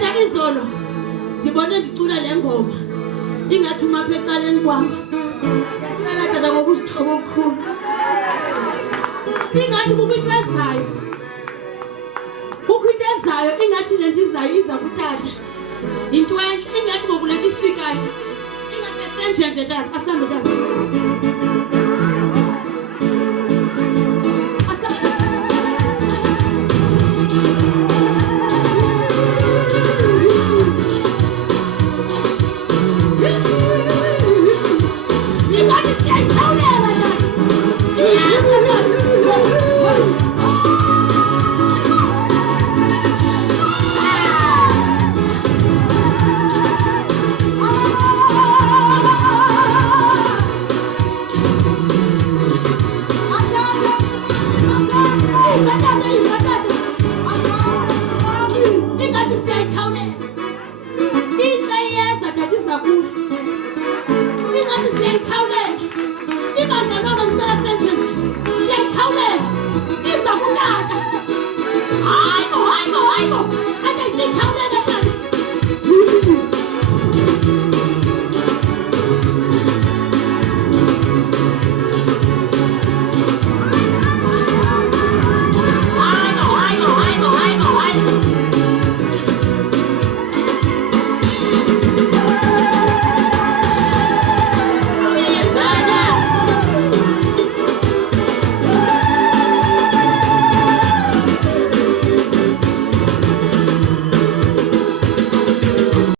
Tata izolo ndibone ndicula le ngoma ingathi umapha ecaleni kwam. Ndiyahlala tata ngokusithoba okukhulu. Ingathi kukho into ezayo. Kukho into ezayo ingathi le nto izayo iza kutata. Into entle ingathi ngoku le nto ifikayo. Ingathi esenjenje tata asambe tata. Aibo!